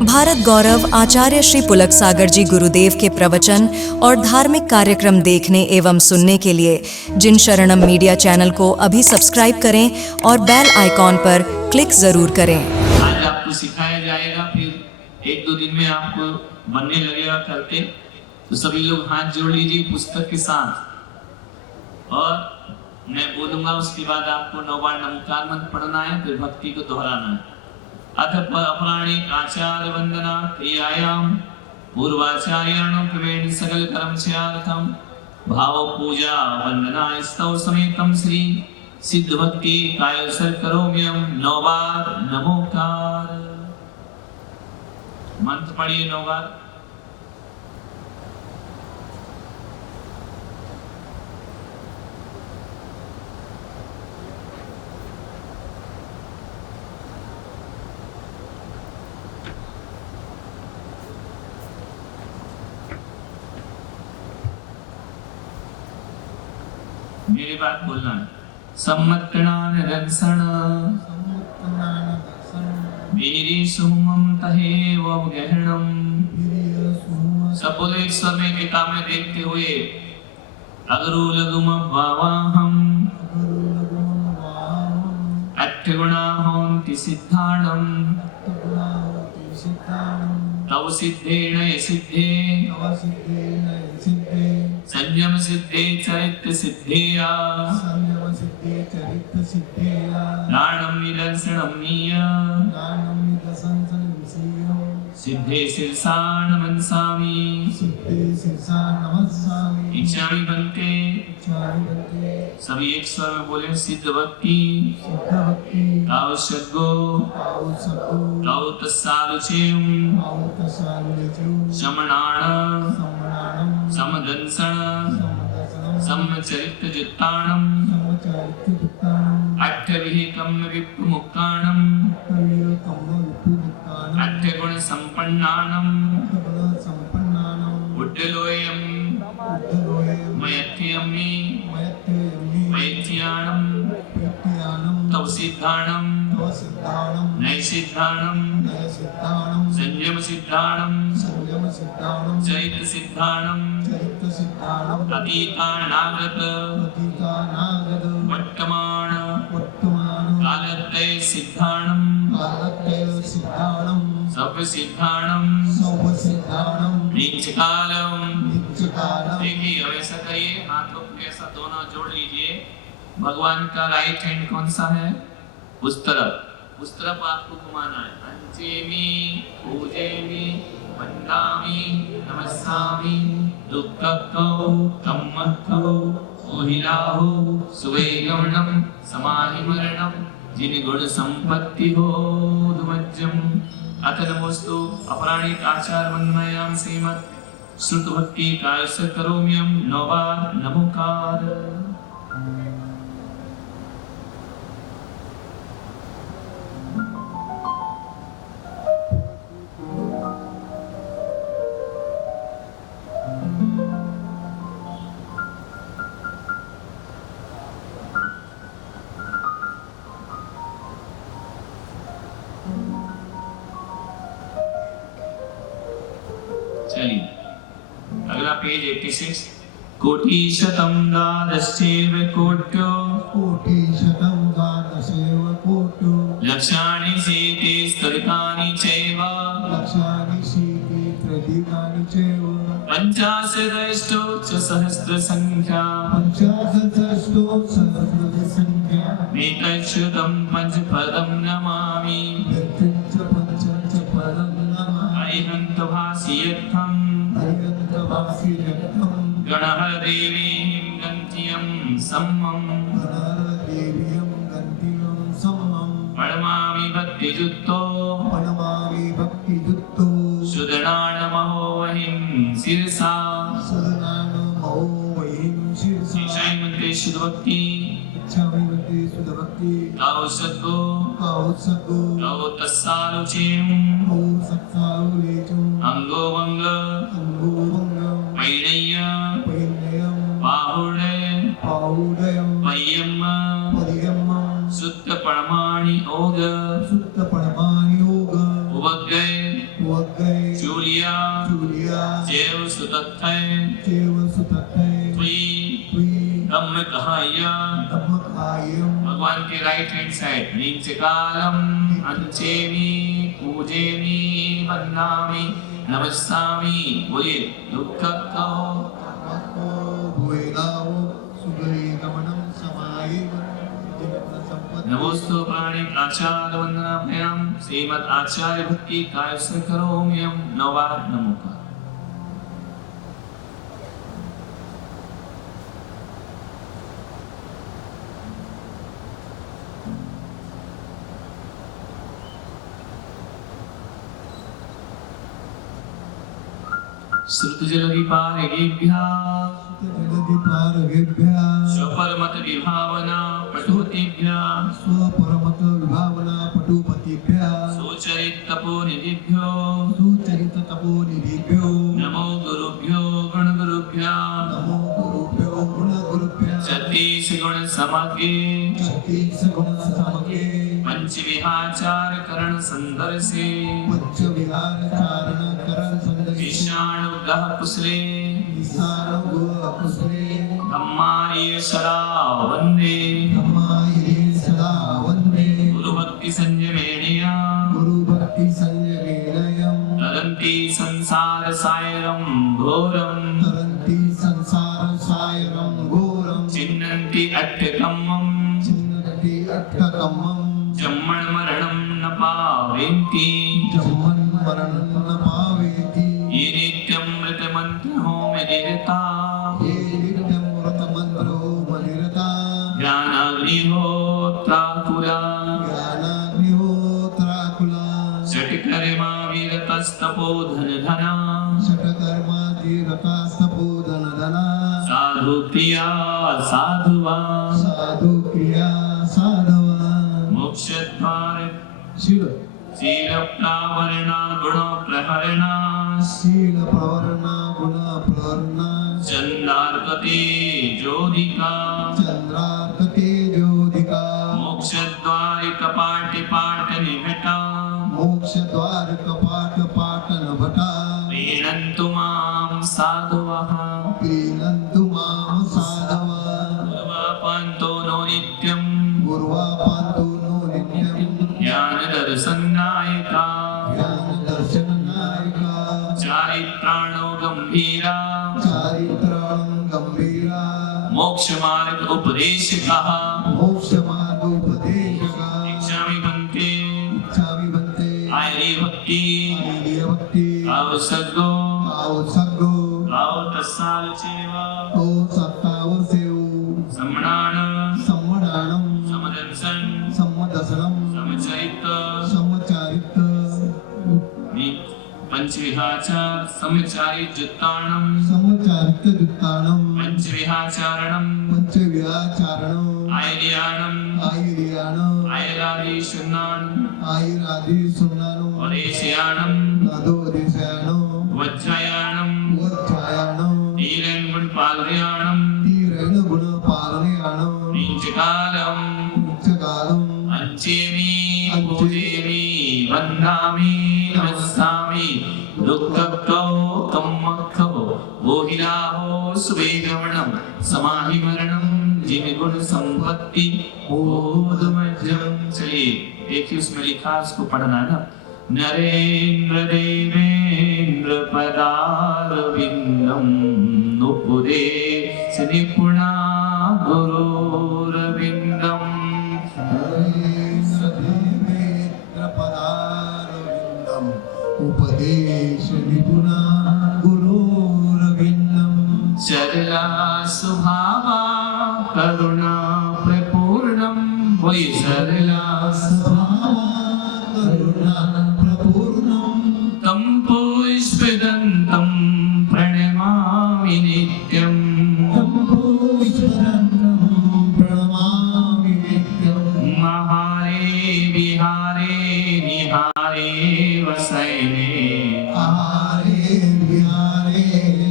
भारत गौरव आचार्य श्री पुलक सागर जी गुरुदेव के प्रवचन और धार्मिक कार्यक्रम देखने एवं सुनने के लिए जिन शरणम मीडिया चैनल को अभी सब्सक्राइब करें और बेल आइकॉन पर क्लिक जरूर करें। आज आपको सिखाया जाएगा, फिर एक दो दिन में आपको बनने लगेगा करते। तो सभी लोग हाथ जोड़ लीजिए पुस्तक के साथ, और मैं बोलूंगा उसके बाद आपको 9 बार नमस्कार मंत्र पढ़ना है, फिर भक्ति को दोहराना है। अथ अपराणिक आचार्य वंदना क्रियायाम पूर्वाचार्याणो क्रमेण सकल कर्म स्यार्थम भाव पूजा वंदना स्तव समेतम श्री सिद्ध भक्ति कायसर करोम्यम 9 बार नमोकार। मंत्र पढ़िए 9 बार। मेरी बात बोलना है। सम्मत्कणान रंसण वीरी सुमम तहे वगहणम। सब बोले एक स्वर में गीता में देखते हुए अगरु लघुम वावाहम अट्ठगुणा होन्ति सिद्धाणम तव सिद्धेन सिद्धे संयम सिद्धे चरित्र सिद्धेया नाणम निदर्शनम नीय सिद्धे शीर्षा नमस्सामि इच्छामि बनते। सभी एक स्वर में बोले सिद्ध भक्ति ताव सद्गो ताव तस्सालुचेम शमनाण समदंसण समचरित्र जित्ताणम अट्ठविहिकम विप्मुक्ताणम अट्ठगुण संपन्नाणम उड्डलोयम मयत्यमि मैत्याणम तव सिद्धाणम नैसिद्धाणम संयम सिद्धाणम चैत्र सिद्धाणम अतीतानागत वर्तमान कालत्रय सिद्धाणम सब सिद्धाणम नित्यकालम। देखिए अब ऐसा करिए, हाथों को ऐसा दोनों जोड़ लीजिए। भगवान का राइट हैंड कौन सा है? उस तरफ आपको घुमाना है। पंचेमी पूजेमी वंदामि नमस्सामि दुक्कौ कम्मक्खौ ओहिराहो सुवेगमनम समाहिमरणम जिन गुण संपत्ति हो दुमज्जम। अथ नमोस्तु अपराणिक आचार वंदनायाम श्रीमत् श्रुत भक्ति कायस्य करोम्यम 9 बार नमोकार। चलिए अगला पेज 86। कोटिशतं द्वादशैव कोट्यो लक्षाणि शेते स्तदिकानि चैव पंचाशदष्टौ च सहस्र संख्या एकशतं पंचपदं नमामि अरिहन्तभासियत्थं गणः देवीं गन्त्यं सम्मं प्रणमामि भक्तियुक्तो सुदनानमहो वहिं शिरसा। इच्छामि मंत्रे शुद्ध भक्ति ताव सद्गो ताव तस्सालुचेम अंगो वंग पैणय्य बाहुडय पय्यम शुद्ध परमाणि ओग उपगय वग्गै चूलिया चूलिया जेव सुतत्थय चेव सुतत्थै त्वी त्वी धम्म कहाया धम्मकायं भगवान के राइट हैंड साइड नीचे कालम अंचेमी पूजेमी वंदामी नमस्सामी बोलिए दुःख कहो मको भुवेलाओ सुगै गमनं समायेव जिनपन संपत्ति नमोस्तु प्राणी आचार्य वंदनाभ्याम श्रीमद् आचार्य भक्ति काय से करोम्यम नवा नमोकार श्रुतजलविपारगेभ्यः जलधिपारगेभ्यः स्वपरमत विभावना पटुतिभ्यः स्वपरमत विभावना पटुपतिभ्यः सुचरित तपोनिधिभ्यो सुचरित तपोनिधिभ्यो नमो गुरुभ्यो गणगुरुभ्यः नमो गुरुभ्यो गुणगुरुभ्यः सतीश गुण समगे सतीश गुण समगे पंचविहाचार करण संदर्शे पंच विहार चारण करण संदर्शे विषाणुग्रह कुशले निसारो गो कुसले धम्माय सदा वन्दे धम्माये सदा वन्दे गुरु भक्ति संयमेणया गुरु भक्ति संयमेनयम् तरन्ति संसार सायरं घोरं तरन्ति संसार सायरं घोरं चिन्नन्ति अट्टकम्मं चिन्नति अट्टकम्मं जम्मण मरणं न पावेन्ति जन्मन् मरणं न पावेति ये नित्यं मृतमन्त्रो मेदिरता ये नित्यं व्रतमन्त्रो मनिरता ज्ञानाग्निहोत्राकुला ज्ञानाग्निहोत्राकुला षट्कर्मा विरतस्तपोधनधना षट्कर्मादिरतास्तपोधनधना साधु प्रिया साधुवा साधु क्रिया साधवा मोक्षद्वार शील शीलप्रावरणा गुणप्रहरणा शील प्रवरणा गुण प्रवरणा चन्दार्कते ज्योतिका चंद्रार्कते ज्योतिका मोक्षद्वार कपाट पाट निभटा मोक्ष द्वार कपाट पाटन भटा प्रीणन्तु मां साधुवः प्रीणन्तु मां साधवा पूर्वापन्तो नो नित्यं पूर्वापान्तु नो नित्यं ज्ञानदर्शननायका ज्ञानदर्शननायिका चारित्राणो गम्भीरा चारित्राणं गम्भीरा मोक्षमार्ग उपदेशकः मोक्षमार्गोपदेशका इच्छामि भन्ते इच्छामि भन्ते आर्य भक्ति आर्य भक्ति भाव सद्गो आओ सद्गो भाव तस्साल चेवा ओ सत्ताव सेव सम्मणान सम्मदानं समदंसन सम्मदसनं समचरित समचारित पंचविहाचार समचारित जुत्ताणं समचारित जुत्तानं पंचविहाचारणं पंचव्याचारणं आयर्याणं आयुर्याणं आयरादि शुन्नान आयुरादि सुन्नानं वदेशयाणं नादोदेशयाणं वज्रयाणं वज्रायाणं तीरन गुणपालयाणं तीरेण गुणपालनयाणं नीचकालं उच्चकालं अंचेमि पूजेमि वन्दामि नमस्सामि दुःखक्तो कम्मक्खो मोहिलाहो सुवेगमणं समाहिमरणं जिनगुण संपत्ति बोधमज्जं। चलिए देखिए उसमें लिखा उसको पढ़ना है ना। नरेन्द्र देवेन्द्र पदारविन्दं नुपुदेश निपुणा गुरुरविन्दम् पदारविन्दम् उपदेश निपुणा गुरुरविन्दम् सरला सुभावा करुणा प्रपूर्णं वै सरला स्वभावा करुणा प्रपूर्णम् तं पुष्पदन्तं प्रणमामि नित्यम् प्रणमामि नित्यम् महारे विहारे निहारे वसैने आहारे विहारे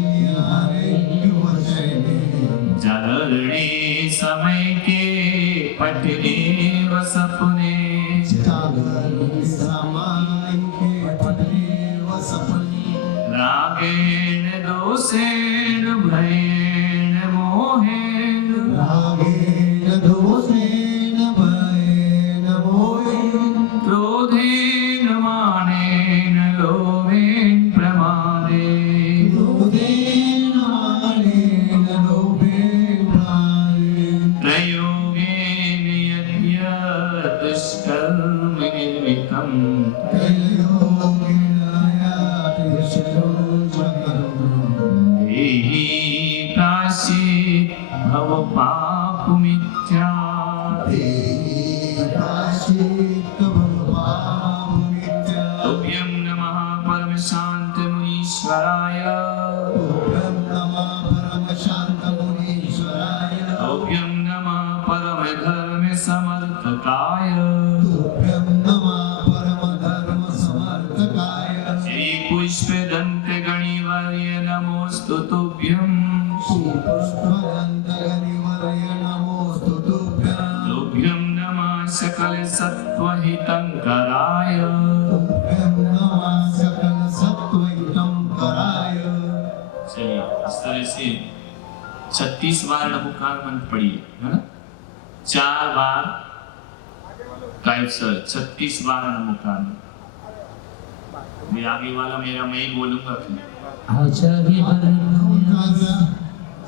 निहारे वसैने जलने समय के पटने व सपने जागरण समय के पटने व सपने रागेण दोषेण भयेण मोहेन रागेण दोषेण भयेन मोहेन क्रोधेन मानेन लोभेन प्रमादेन क्रोधेन मानेन लोभेन प्रमादेन प्रयोगेन यद्यत् दुष्कर्म निर्मितम् देहि प्रायश्चित् भव पापमिथ्या तुभ्यं नमः परम शांत मुनीश्वराय तुभ्यं नमः परम धर्म समर्थकाय श्री पुष्पदंत गणिवर्य नमोस्तु तुभ्यं तुभ्यं नमः सकल सत्वहितंकराय चलिए इस तरह से 36 बार नमोकार मंत्र पढ़िए, है ना? 4 बार गायत्री 36 बार नमोकार। मैं आगे वाला मेरा मैं ही बोलूंगा फिर। आचार्य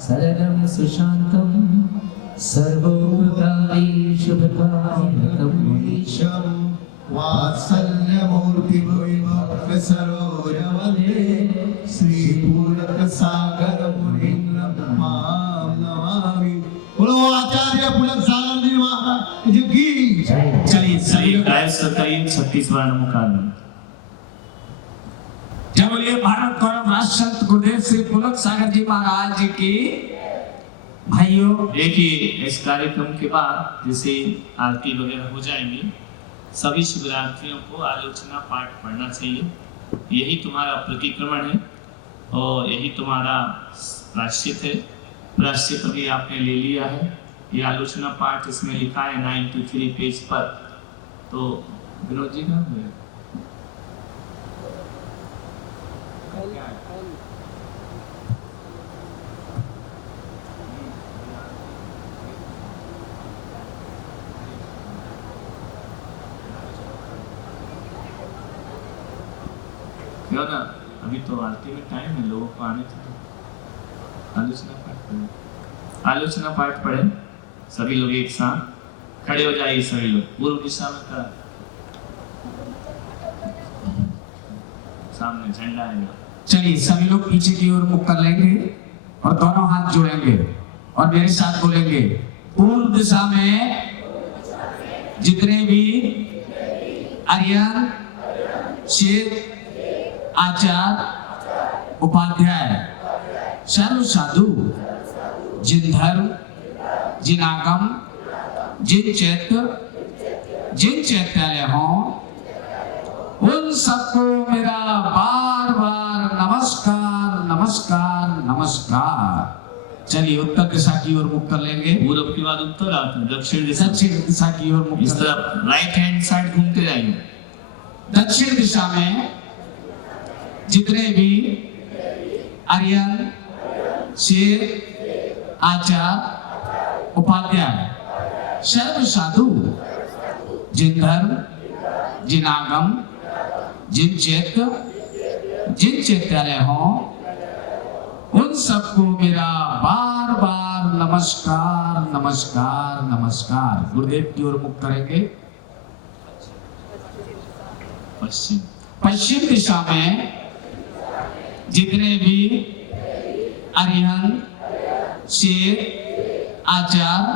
सरलम सुशांतम सर्वोपकारेषु प्रकाशनम वात्सल्यमूर्ति भुविभक्त सरोजवन्दे श्रीपूरक सागर मुनीन्द्रं मां नमामि। बोलो आचार्य पुलक सागर जी महाराज की। चलिए गायत्री 36 बार नमोकार। जय बोलिए भारत गौरव राष्ट्र संत गुरुदेव श्री पुलक सागर जी महाराज की। भाइयों देखिए इस कार्यक्रम के बाद जैसे आरती वगैरह हो जाएंगी, सभी शिवरात्रियों को आलोचना पाठ पढ़ना चाहिए। यही तुम्हारा प्रतिक्रमण है और यही तुम्हारा प्रायश्चित है। प्रायश्चित अभी आपने ले लिया है। ये आलोचना पाठ इसमें लिखा है 93 पेज पर। तो विनोद जी का क्यों ना, अभी तो आरती में टाइम है, लोगों को आने चाहिए। आलोचना पाठ पढ़े सभी लोग एक साथ। खड़े हो जाइए सभी लोग, पूर्व दिशा में का सामने झंडा है। चलिए सभी लोग पीछे की ओर मुख कर लेंगे और दोनों हाथ जोड़ेंगे और मेरे साथ बोलेंगे, पूर्व दिशा में जितने भी आर्यन शेर आचार्य उपाध्याय सर्व साधु जिन धर्म जिन आगम जिन चैत्यालय हों उन सबको मेरा बार बार नमस्कार नमस्कार नमस्कार। चलिए उत्तर दिशा की ओर मुख कर लेंगे। पूर्व के बाद उत्तर आते हैं, दक्षिण दिशा की ओर मुख इस तरफ राइट हैंड साइड घूमते जाएंगे। दक्षिण दिशा में जितने भी आर्यन शेर आचार्य उपाध्याय सर्व साधु जिन धर्म जिन आगम जिन चैत्यालय हों उन सबको मेरा बार बार नमस्कार नमस्कार नमस्कार। गुरुदेव की ओर मुख करेंगे। पश्चिम दिशा में जितने भी आर्यन शेर आचार्य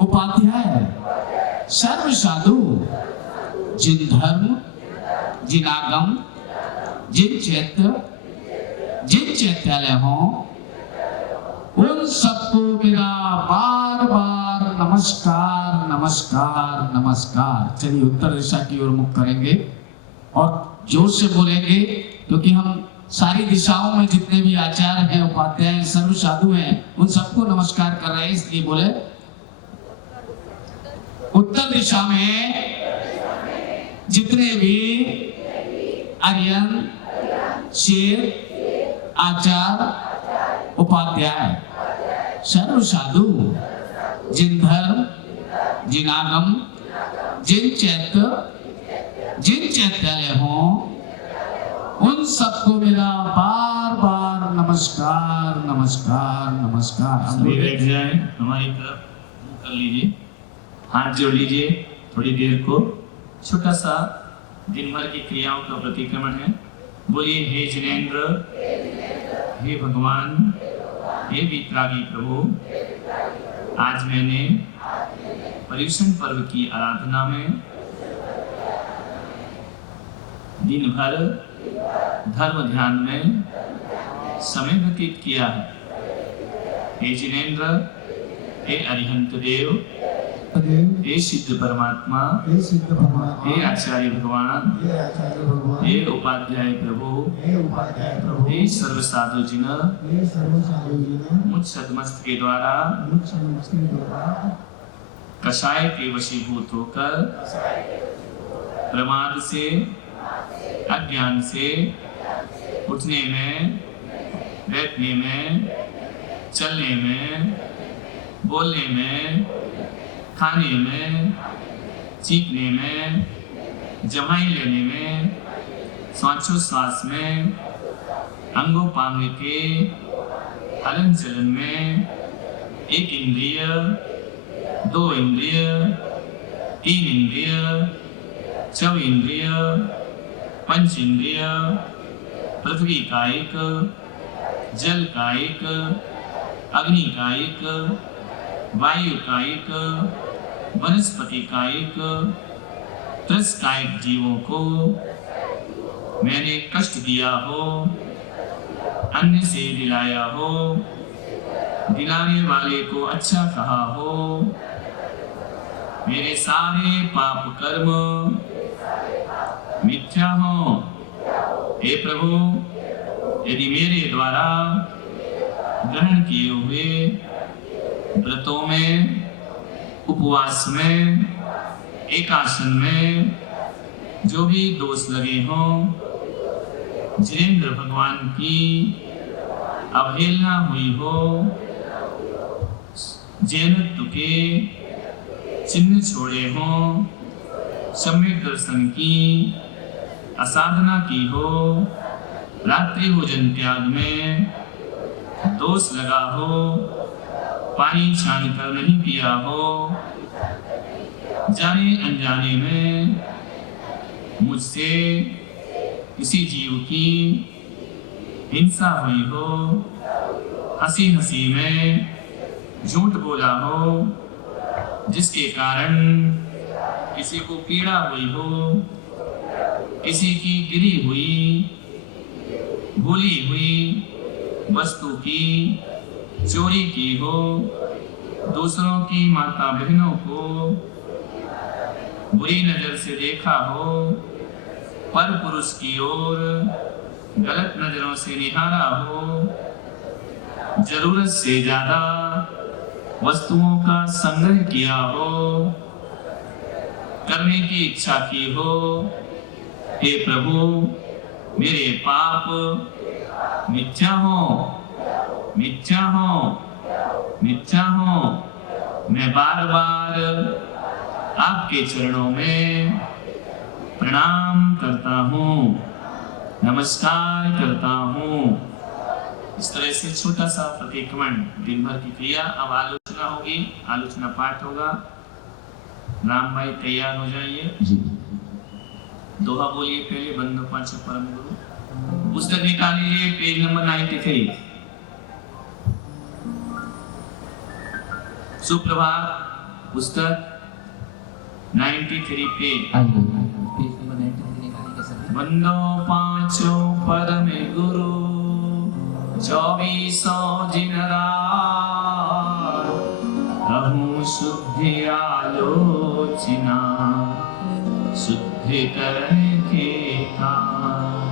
उपाध्याय सर्व साधु जिन धर्म जिन आगम जिन चैत्यालय हों उन सबको मेरा बार बार नमस्कार नमस्कार नमस्कार। चलिए उत्तर दिशा की ओर मुख करेंगे और जोर से बोलेंगे, क्योंकि हम सारी दिशाओं में जितने भी आचार्य हैं उपाध्याय हैं सर्व साधु हैं उन सबको नमस्कार कर रहे हैं, इसलिए बोले उत्तर दिशा में जितने भी आर्यन शेर, आचार्य, उपाध्याय, सर्व साधु, जिन धर्म, जिन आगम, जिन चैत्यालय हो, उन सबको मेरा बार बार नमस्कार नमस्कार नमस्कार। सभी बैठ जाए, हमारी तरफ मुंह कर लीजिए, हाथ जोड़ लीजिए। थोड़ी देर को छोटा सा दिन भर की क्रियाओं का प्रतिक्रमण है। बोलिए, हे जिनेंद्र, हे भगवान, हे वितरागी प्रभु, आज मैंने पर्युषण पर्व की आराधना में दिन भर धर्म ध्यान में समय व्यतीत किया है। हे जिनेंद्र, हे अरिहंत देव, हे सिद्ध परमात्मा, हे आचार्य भगवान, हे उपाध्याय प्रभु, हे सर्व साधु जिन, मुझ सदमस्त के द्वारा कषाय के वशीभूत होकर प्रमाद से, अज्ञान से उठने में, बैठने में, चलने में, बोलने में, खाने में, चीखने में, जमाई लेने में, श्वासोच्छ्वास में, अंगोपांग के हलन चलन में, एक इंद्रिय, दो इंद्रिय, तीन इंद्रिय, चौ इंद्रिय, पंच इंद्रिय, पृथ्वी कायिक, जल कायिक, अग्नि कायिक, वायु कायिक, वनस्पति कायिक, त्रस कायिक जीवों को मैंने कष्ट दिया हो, अन्य से दिलाया हो, दिलाने वाले को अच्छा कहा हो, मेरे सारे पाप कर्म मिथ्या हो। हे प्रभु, यदि मेरे द्वारा ग्रहण किए हुए व्रतों में, उपवास में, एकासन में जो भी दोष लगे हों, जिनेंद्र भगवान की अवहेलना हुई हो, जैनत्व के चिन्ह छोड़े हों, सम्यक दर्शन की असाधना की हो, रात्रि भोजन त्याग में दोष लगा हो, पानी छान कर नहीं पिया हो, जाने अनजाने में मुझसे किसी जीव की हिंसा हुई हो, हंसी हंसी में झूठ बोला हो, जिसके कारण किसी को पीड़ा हुई हो, किसी की गिरी हुई, भूली हुई वस्तु की चोरी की हो, दूसरों की माता बहनों को बुरी नजर से देखा हो, पर पुरुष की ओर गलत नजरों से निहारा हो, जरूरत से ज्यादा वस्तुओं का संग्रह किया हो, करने की इच्छा की हो। हे प्रभु, मेरे पाप मिथ्या हो, मिथ्या हो, मिथ्या हो। मैं बार बार आपके चरणों में प्रणाम करता हूँ, नमस्कार करता हूँ। इस तरह से छोटा सा प्रतिक्रमण दिन भर की क्रिया। अब आलोचना होगी, आलोचना पाठ होगा। राम भाई तैयार हो जाइए। दोहा बोलिए पहले, बंधु पंच परम गुरु। पुस्तक निकालिए, पेज नंबर 93। सुप्रभात पुस्तक 93 पेज। बंदो पांचों परम गुरु, 2400 जिनरार, रहूं शुद्धि आलोचना, शुद्धिकरण के काम।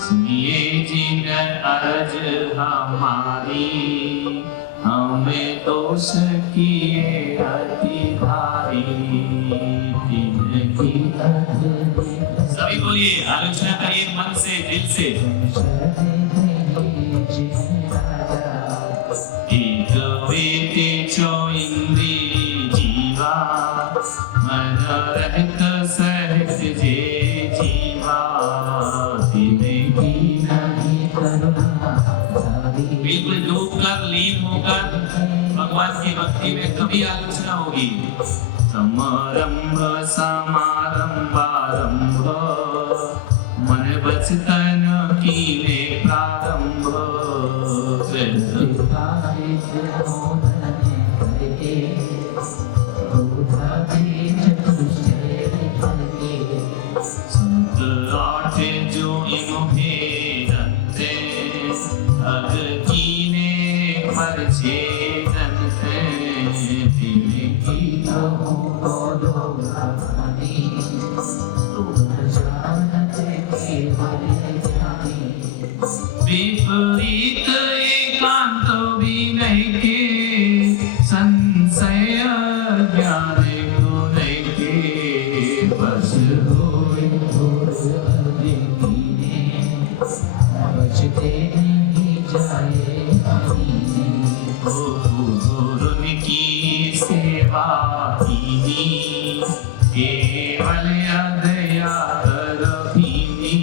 सुनिए जिन अर्ज हमारी, हमें दोष किए अति भारी। सभी बोलिए, आलोचना करिए मन से। दिल से। एक वेते चो इंद्री जीवा मन रहत सहज जे जीवा बिल्कुल डूब कर लीन होकर भगवान की भक्ति में कभी आलोचना होगी। समारंभ समारंभारंभ मन बचतन कीले प्रारंभ संत आठे जो इम भेदन्ते अग कीने परछे दन्ते तिले की विपरीत एकांत विनय के संशय ज्ञान गुण के बस होए गुरुन की सेवा कीनी केवल दया कर भीनी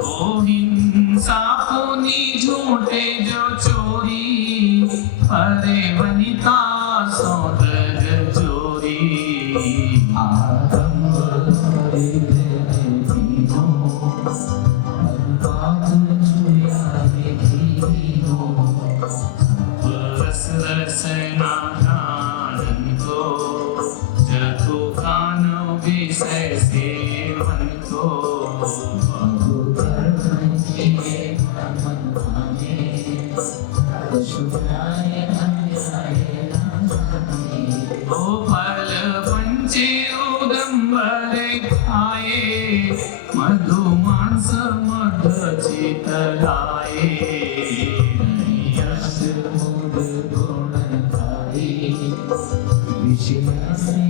ओ हिंसा पुनी झूठे जो चोरी अरे वनिता सौदर चोरी रस रसना जानन को जको कान विषय से मन को ओ फल पंचे उदंबर खाए मधु मांस मध चित लाए यश मुद गुण खाई विषय से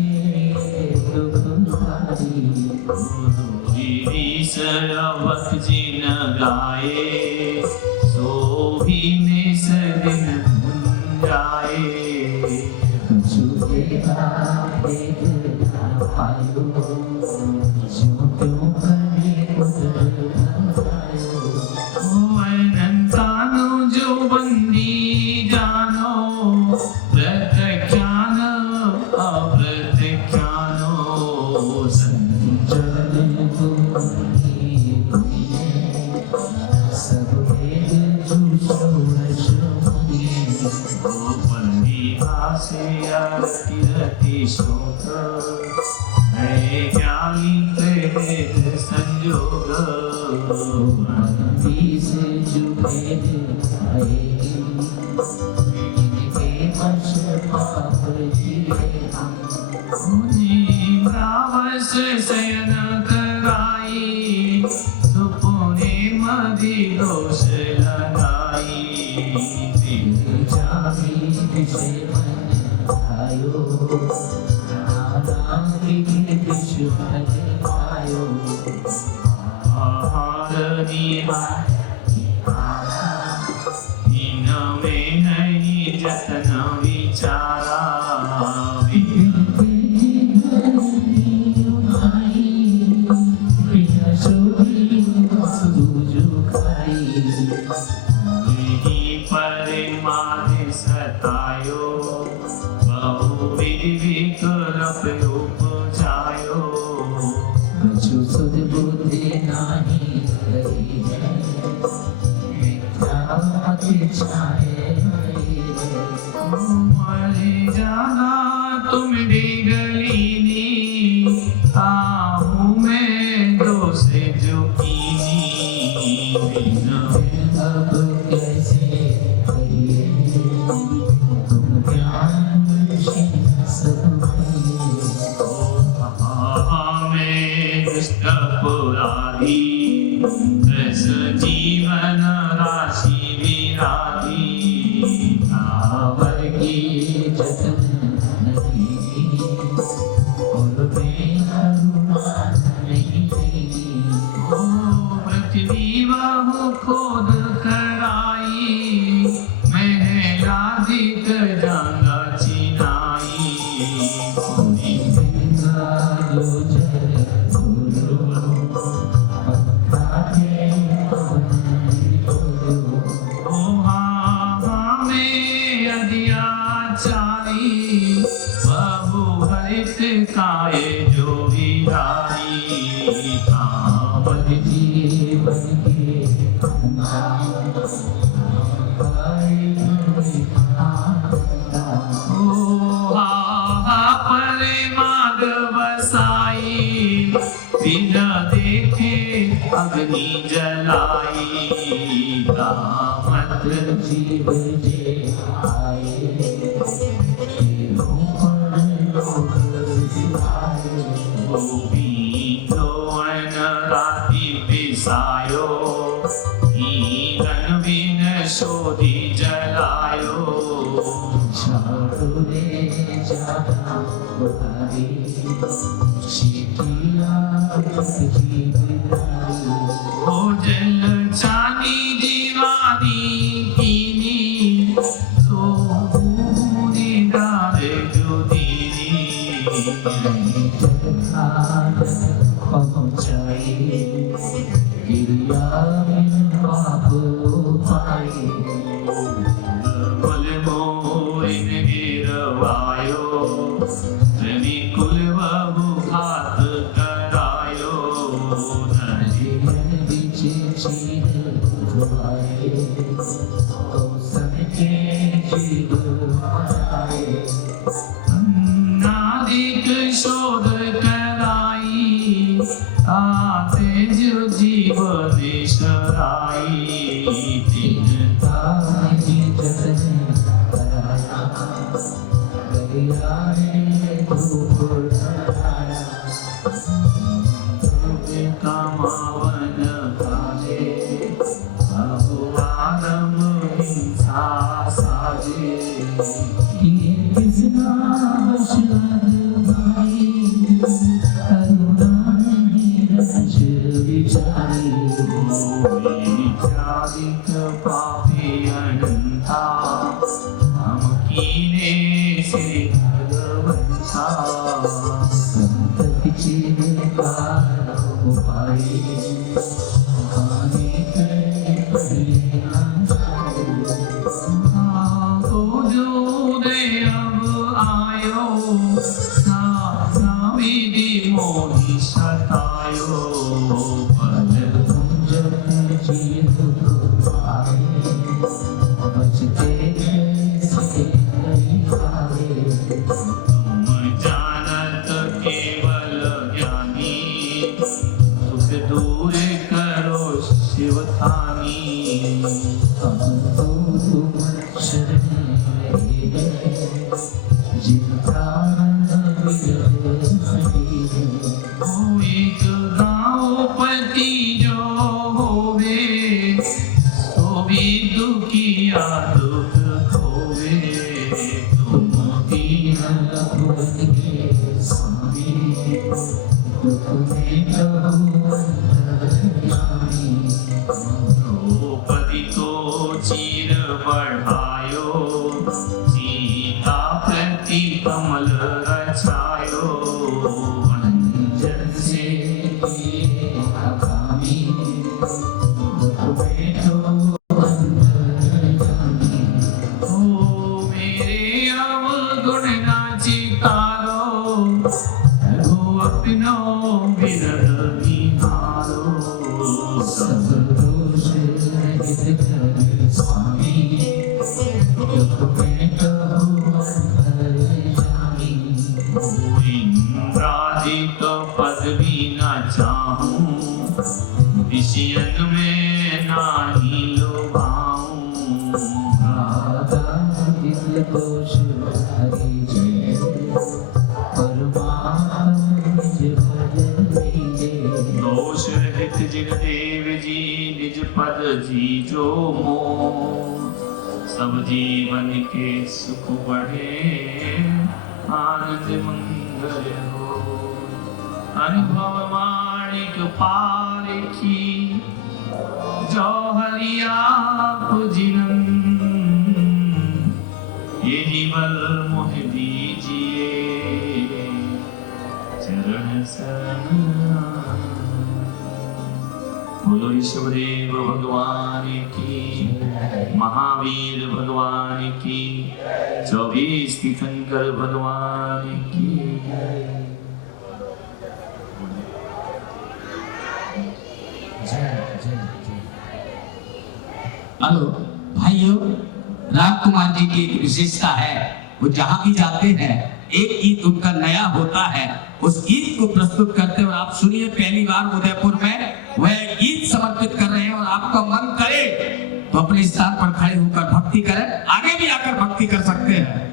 गिरीश अवक जिन गाए सो भी निस दिन धुन जाए अनंतानु जो बंदी जानो प्रत्यख्यान अप्रत्यख्यानो संजल रति शोक ज्ञानी भेद संयोग शयन कराई सुपुने मदि दोष लगाई जतन विचारा परिमाने सतायो बहुविध विकल्प उपजायो सुध बुद्धि नाही रही है मरे जाना तुम डिगलीनी आहू में दोष जो कीनी अब कैसे करिए तुम ज्ञान में दुष्ट पुराधी रस जीवन राशि विराधी अधिक जंग चिनाई सुनी काए जो विहारी कामल जीवन के परे माग बसाई बिना देखे अग्नि जलाई कामत जीव जे आए पिसायो हीरन बिन शोधी जलायो ओ जल चानी दीवानी कीनी तो दीदार जो दीनी कुल मोइन गिरवायो रवि कुल बाबू हाथ करायो नादिक शोध कराई आते जो जीव देशराई कामावन काजे भगवानम हिंसा साजे ये किसना पापी अनंता हम कीने से भगवंता संतति तो जो दे अब आयो ना विधि मोहि सतायो दूर करो शिवथानी एक गाँवपति जो होवे तो भी दुखिया दुख खोवे तुम दीन के स्वामी द्रौपदी को चीर बढ़ायो सीता प्रति कमल रचायो अंजन से मेरे अवगुण नाची तारो अपनो विरल निहारो सब दोष रहित कर स्वामी दुख में कहो जामी इंद्रादिक पद भी न चाहूं विषयन में नाही लोभाऊं दोष हरि जय दोष रहित जगदेव जी निज पद जी जो मोह सब जीवन के सुख बढ़े आनंद मंगल हो अनुभव माणिक पारखी जो हरिया जिनन यही बल मोह दीजिए चरण शरण। बोलो ईश्वरेव भगवान की, महावीर भगवान की, 24 तीर्थंकर भगवान की। हेलो भाइयों, राम कुमार जी की एक विशेषता है, वो जहां भी जाते हैं एक गीत उनका नया होता है, उस गीत को प्रस्तुत करते हैं। और आप सुनिए, पहली बार उदयपुर में वह गीत समर्पित कर रहे हैं। और आपका मन करे तो अपने स्थान पर खड़े होकर भक्ति करें, आगे भी आकर भक्ति कर सकते हैं।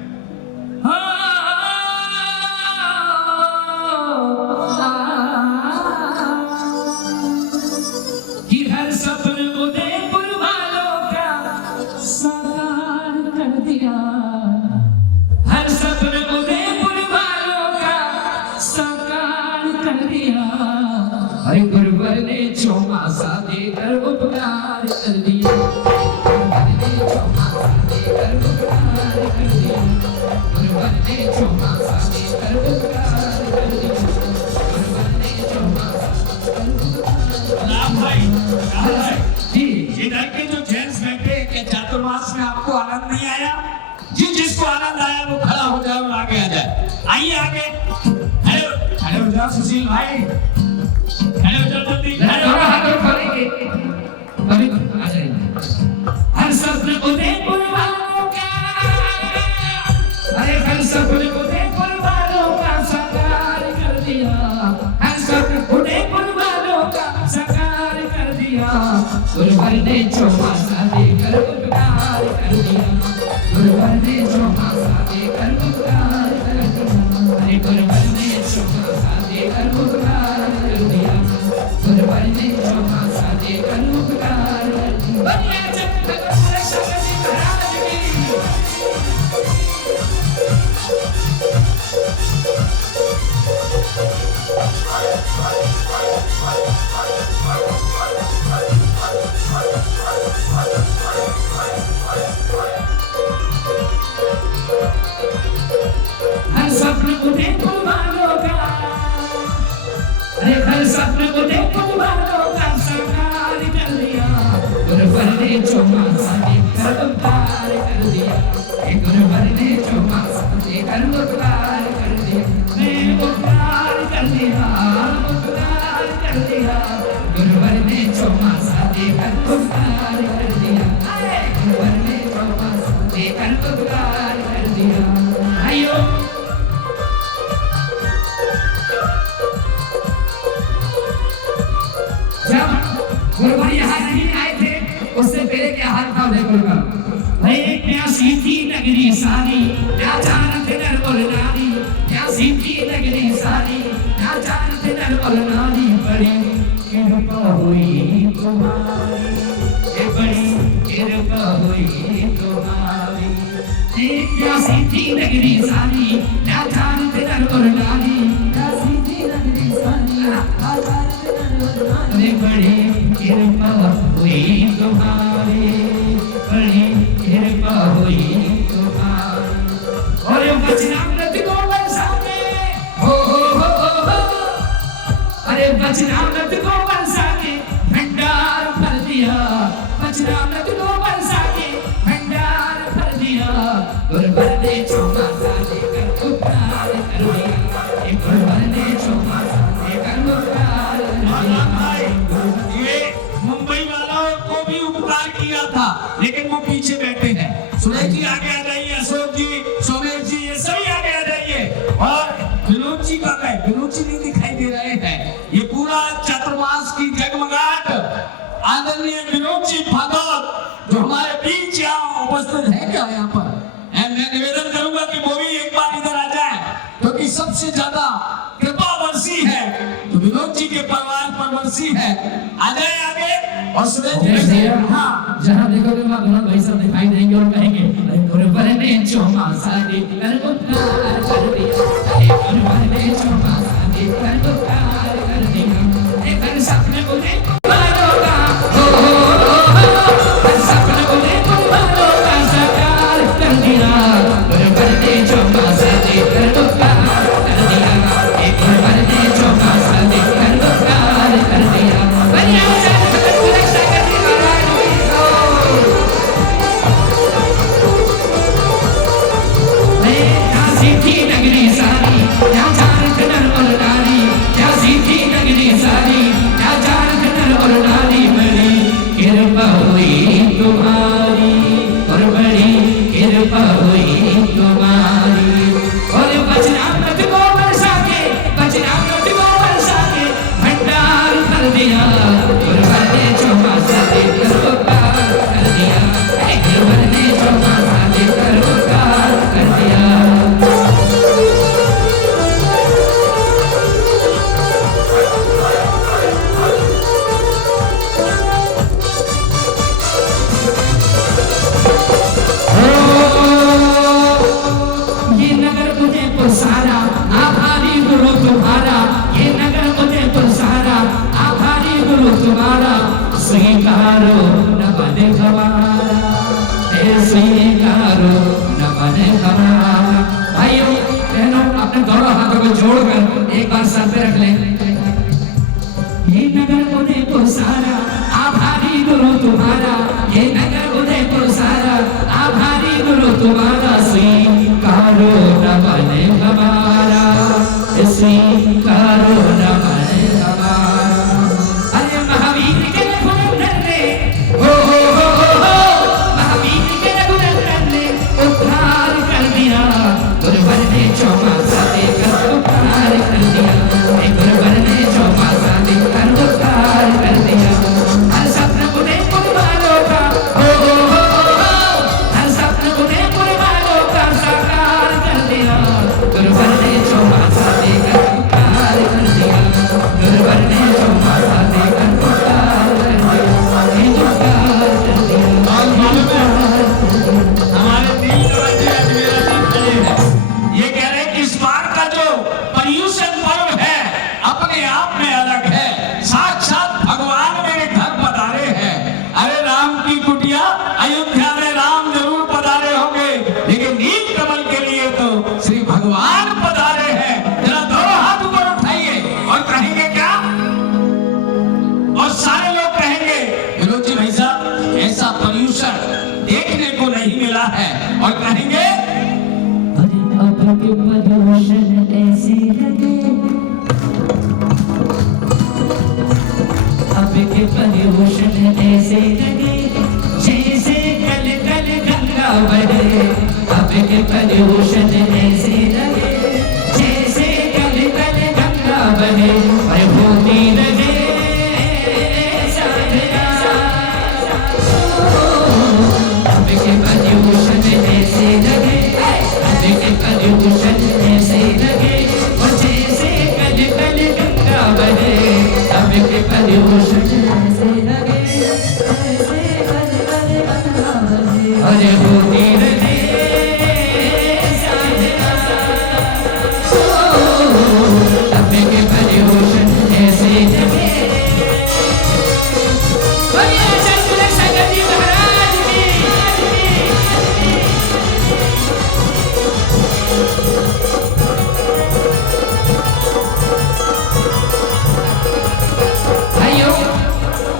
कि हर सपन उदयपुर वालों का साकार कर दिया, हर सपन उदयपुर वालों का साकार कर दिया। अरे गुरुवर ने चौमासा देकर उपकार कर दिया, गुरुवर ने चौमासा देकर उपकार कर दिया, गुरुवर ने चौमासा देकर उपकार कर दिया, गुरुवर ने चौमासा राम भाई जी, इधर के जो जेंट्स बैठे हैं, चातुर्मास में आपको आनंद नहीं आया? जिसको आनंद आया वो खड़ा हो जाए और आगे आ जाए। आइए आगे, खड़े हो जाओ सुशील भाई, खड़े हो जाओ जल्दी। हर सपन उदयपुर वालों का, अरे हर सपन उदयपुर वालों का साकार कर दिया, हर सपन उदयपुर वालों का साकार कर दिया। गुरुवर ने चौमासा देकर उपकार कर दिया, गुरुवर ने चौमासा देकर उपकार कर दिया। अरे गुरुवर ने चौमासा देकर उपकार कर दिया, गुरुवर ने चौमासा देकर उपकार कर दिया। बढ़िया चक्कर शंकर जी महाराज की। हर सपन उदयपुर वालों का, अरे हर सपन उदयपुर वालों का साकार कर दिया, गुरुवर ने चौमासा देकर उपकार कर दिया, गुरुवर ने चौमासा देकर उपकार कर दिया, उपकार कर दिया, उपकार कर दिया, गुरुवर ने चौमासा देकर उपकार कर दिया, गुरुवर ने चौमासा देकर उपकार कर दिया। आइयो जब गुरुवर यहाँ नहीं आए थे, उससे पहले क्या हाल था उदयपुर का? भाई एक प्यासी थी नगरी सारी, क्या जानते नरबल नारी, प्यासी थी नगरी सारी, क्या जानते नरबल नारी। बड़ी कृपा हुई तुम्हारी, बड़ी कृपा हुई तुम्हारी। एक प्यासी थी नगरी सारी, क्या जानते नरबल नारी, प्यासी थी नगरी सारी, क्या जानते नरबल नारी। बड़ी कृपा हुई तुम्हारी, बड़ी कृपा हुई तुम्हारी। और वचनामृत को बरसाते, हो अरे वचनामृत को बरसाते भंडार भर दिया, वचनामृत को बरसाते भंडार भर दिया। गुरुवर ने चौमासा देकर उपकार कर दिया, गुरुवर ने चौमासा देकर उपकार कर दिया। ये मुंबई वालों को भी उपकार किया था, लेकिन वो पीछे बैठे हैं। सुरेश जी आगे आ जाइए, अशोक जी, सोमेश जी, ये सभी आगे आ जाइए। और विनोद जी का है, विनोद जी नहीं दिखाई दे रहे हैं। ये पूरा चातुर्मास की जगमगाहट आदरणीय विनोद जी भागवत जो हमारे बीच यहाँ उपस्थित है क्या यहाँ पर, मैं निवेदन करूंगा कि वो भी एक बार इधर आ जाए, क्योंकि सबसे ज्यादा कृपा वर्षी है तो विनोद जी के परिवार पर वर्षी है। आ जाए आगे। और सुरेश जी, हाँ, जहाँ देखोगे वहाँ दोनों भाई सब दिखाई देंगे और कहेंगे अरे गुरुवर ने चौमासा देकर उपकार कर दिया, अरे गुरुवर ने चौमासा देकर उपकार कर दिया। हर सपने को देखो वालों का, हर सपने को देखो वालों का साकार कर दिया। प्रदूषण ऐसे लगे, अब के प्रदूषण ऐसे लगे जैसे कल कल गंगा बहे। अब के प्रदूषण ऐसे लगे जैसे कल कल गंगा बहे। और होती रहे साधना, अब के प्रदूषण ऐसे लगे, अब के प्रदूषण ऐसे लगे और जैसे कल कल गंगा बहे। अब के प्रदूषण ऐसे लगे जैसे कल कल गंगा बहे। और होती रहे साधना, अब के प्रदूषण ऐसे लगे। बोलिए जय पुलकसागर जी महाराज की। भाइयों,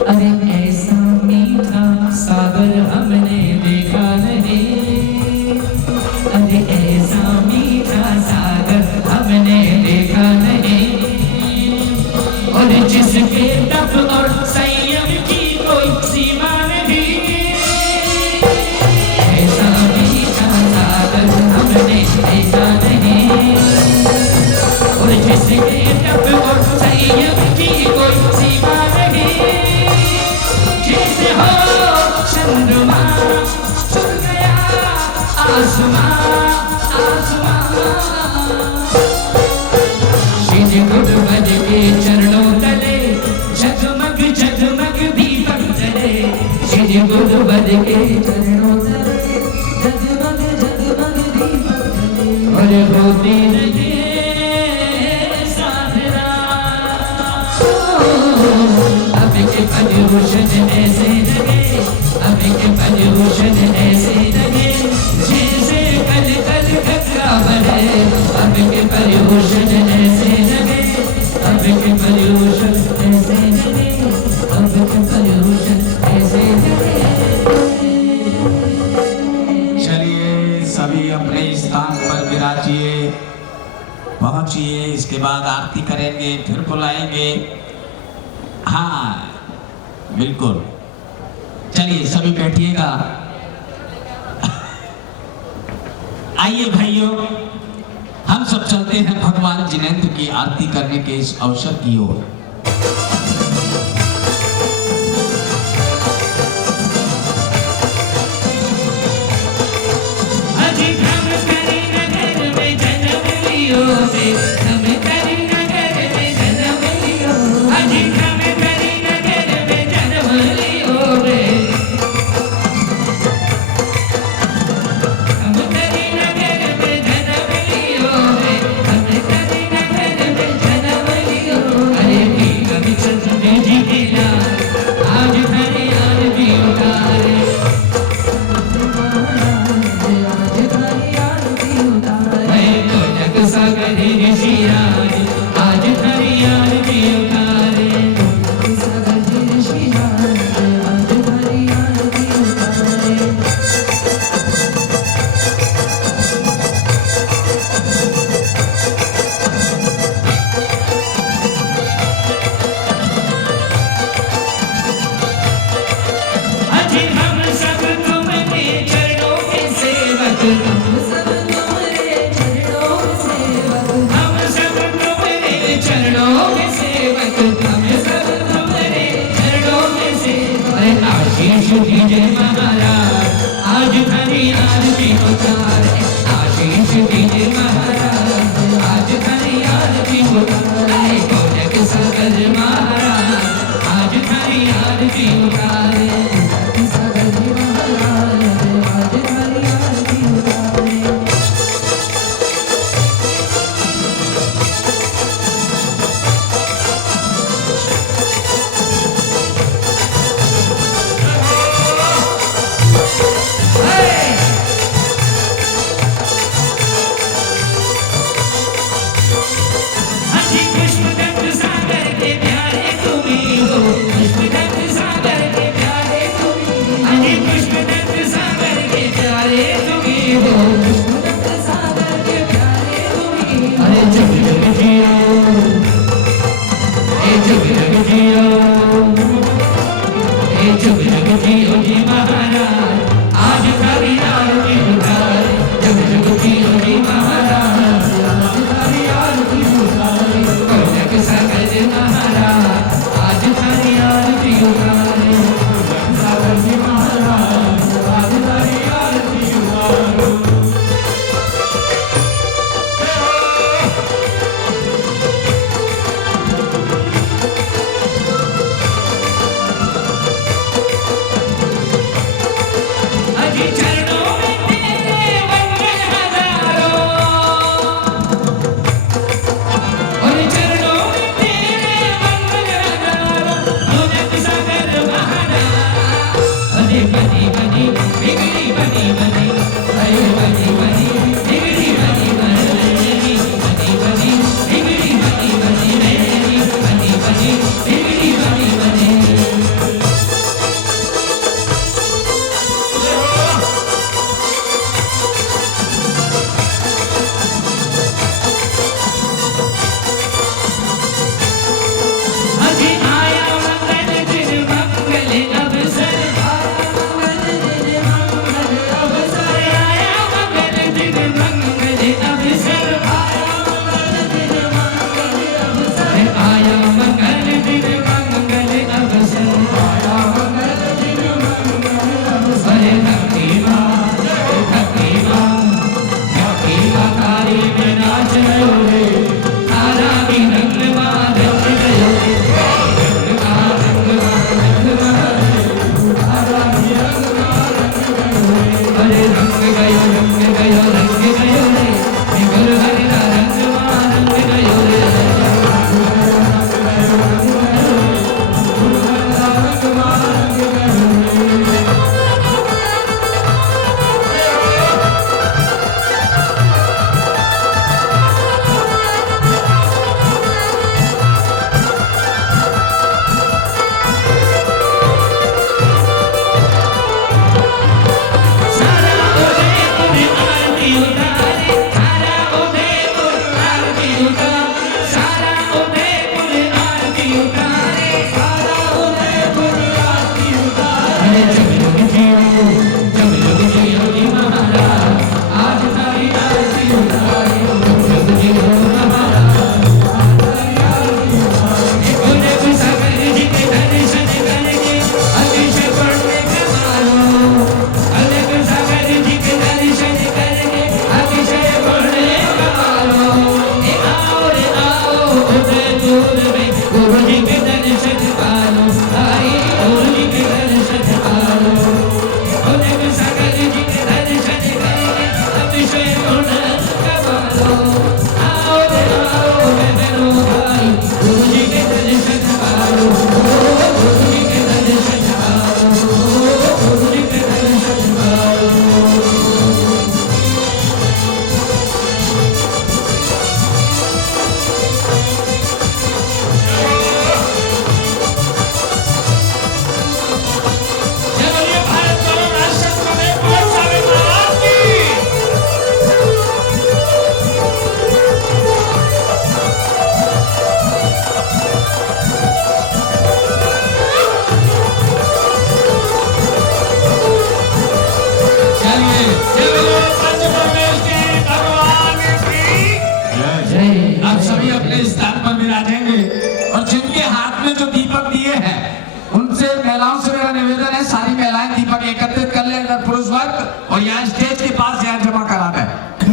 अरे ऐसा मीठा सागर हमने देखा नहीं, अरे ऐसा मीठा सागर हमने देखा नहीं। और जिसके तप और संयम की कोई सीमा नहीं, ऐसा मीठा सागर हमने देखा नहीं। और जिसके तप और संयम की कोई सीमा नहीं, जैसे हो चंद्रमा छुप गया आसमां आसमां। श्री गुरुवर के चरणों तले जगमग जगमग दीपक जले। श्री गुरुवर के चरणों तले जगमग जगमग दीपक जले। और होती रहे साधना, अब के प्रदूषण ऐसे लगे, अब के प्रदूषण ऐसे लगे जैसे कल कल गंगा बहे। अब के प्रदूषण ऐसे लगे, अब के प्रदूषण ऐसे लगे, अब के प्रदूषण ऐसे लगे। चलिए सभी अपने स्थान पर विराजिए, पहुंचिए। इसके बाद आरती करेंगे, फिर बुलाएंगे। हाँ बिल्कुल, चलिए सभी बैठिएगा। आइए भाइयों, हम सब चलते हैं भगवान जिनेंद्र की आरती करने के इस अवसर की ओर। सागर ऋषिया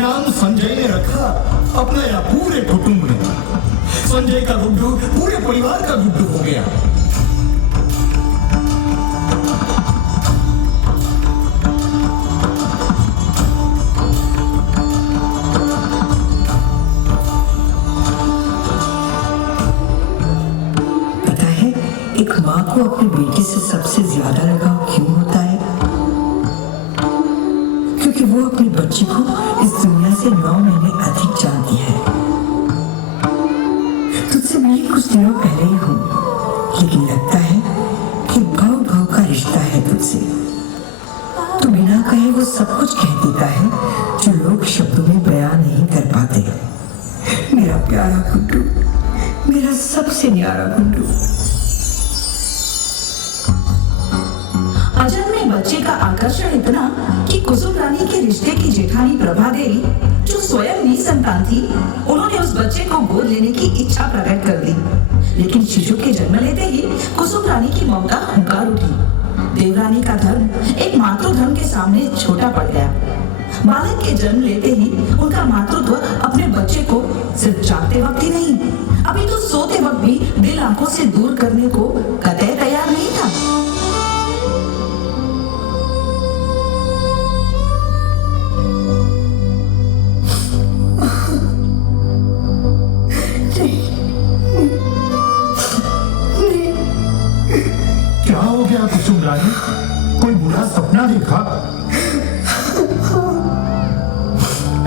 नाम संजय ने रखा, अपनाया पूरे कुटुंब ने। संजय का गुड्डू पूरे परिवार का गुड्डू हो गया। पता है एक माँ को अपने बेटे से सबसे ज्यादा लगाव क्यों होता है? क्योंकि वो अपने बच्चे को इस दुनिया से 9 महीने अधिक जानती है। तुझसे मिली कुछ दिनों पहले ही हूँ, लेकिन लगता है कि भाव भाव का रिश्ता है तुझसे। तू बिना कहे वो सब कुछ कह देता है जो लोग शब्दों में बयान नहीं कर पाते। मेरा प्यारा गुड्डू, मेरा सबसे न्यारा गुड्डू। अजय में बच्चे का आकर्षण इतना कि कुसुम रानी के रिश्ते की जेठानी प्रभा देवी, जो स्वयं निसंतान थी, उन्होंने उस बच्चे को गोद लेने की इच्छा प्रकट कर दी। लेकिन शिशु के जन्म लेते ही कुसुम रानी की ममता हुंकार उठी। देवरानी का धर्म एक मातृ धर्म के सामने छोटा पड़ गया। बालक के जन्म लेते ही उनका मातृत्व अपने बच्चे को सिर्फ जागते वक्त ही नहीं, अभी तो सोते वक्त भी दिल आंखों से दूर करने को कतई तैयार नहीं था। क्या हो गया कुसुम रानी? कोई बुरा सपना देखा?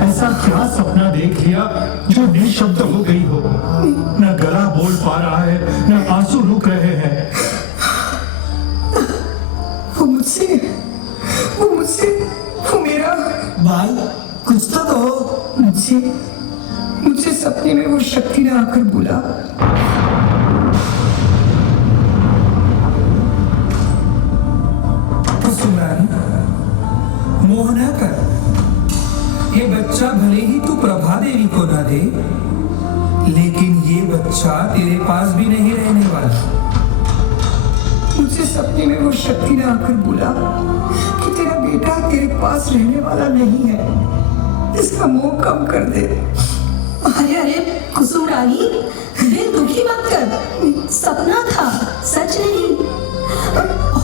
ऐसा क्या सपना देख लिया जो निशब्द हो गई हो? न गला बोल पा रहा है, न आंसू रुक रहे हैं। वो मुझसे वो मेरा भाई कुछ तो कहो। मुझसे सपने में वो शक्ति ने आकर बोला, कुसुम रानी, मोह न कर। ये बच्चा भले ही तू प्रभा देवी को न दे, लेकिन ये बच्चा तेरे पास भी नहीं रहने वाला। मुझसे सपने में वो शक्ति ने आकर बोला कि तेरा बेटा तेरे पास रहने वाला नहीं है, इसका मोह कम कर दे। अरे अरे कुसुम रानी, दिल दुखी मत कर। सपना था, सच नहीं।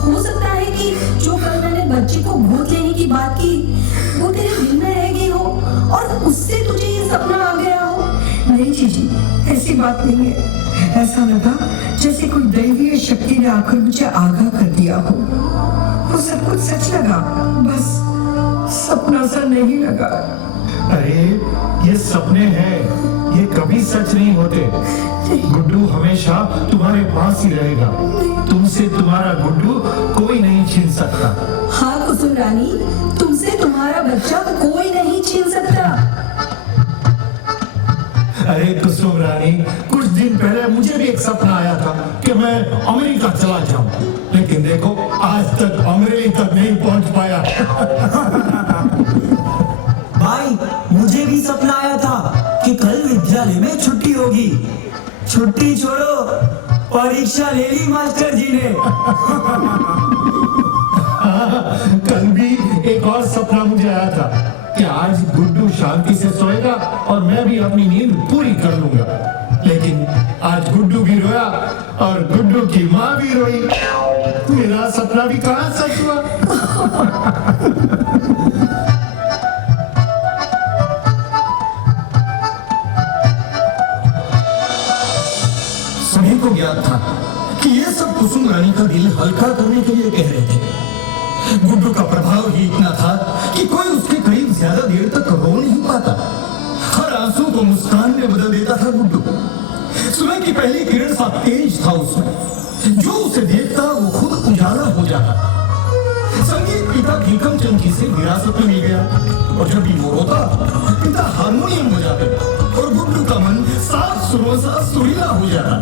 हो सकता है कि जो कल मैंने बच्चे को गोद लेने की बात की, वो तेरे दिल में रह गई हो और उससे तुझे ये सपना आ गया हो। नहीं जीजी, ऐसी बात नहीं है। ऐसा लगा जैसे कोई दैवीय शक्ति ने आकर मुझे आगाह कर दिया हो। वो सब कुछ सच लगा, बस सपना सा नहीं लगा। अरे ये सपने हैं, ये कभी सच नहीं होते। गुड्डू हमेशा तुम्हारे पास ही रहेगा। तुमसे तुम्हारा गुड्डू कोई नहीं छीन सकता। हाँ कुसुम रानी, तुमसे तुम्हारा बच्चा कोई नहीं छीन सकता। अरे कुसुम रानी, कुछ दिन पहले मुझे भी एक सपना आया था कि मैं अमेरिका चला जाऊं, लेकिन देखो आज तक अमेरिका तक नहीं पहुंच पाया। भाई मुझे भी सपना आया था कि कल विद्यालय में छुट्टी होगी। छुट्टी छोड़ो, परीक्षा ले ली मास्टर जी ने। कल भी एक और सपना मुझे आया था कि आज गुड्डू शांति से सोएगा और मैं भी अपनी नींद पूरी कर लूंगा। लेकिन आज गुड्डू भी रोया और गुड्डू की माँ भी रोई। मेरा सपना भी कहाँ सच हुआ। सभी को ज्ञात था कि ये सब कुसुम रानी का दिल हल्का करने के लिए कह रहे थे। गुड्डू का प्रभाव ही इतना था कि कोई उसके करीब ज्यादा देर तक रो नहीं पाता। हर आंसू को मुस्कान में बदल देता था गुड्डू। सुबह की पहली किरण सा तेज था उसमें, जो उसे देखता वो खुद उजाला हो जाता। संगीत पिता भीकम चंद जी से विरासत में मिल गया और जब भी वो रोता पिता हारमोनियम बजाते और गुड्डू का मन साफ सुरों सा सुरीला हो जाता।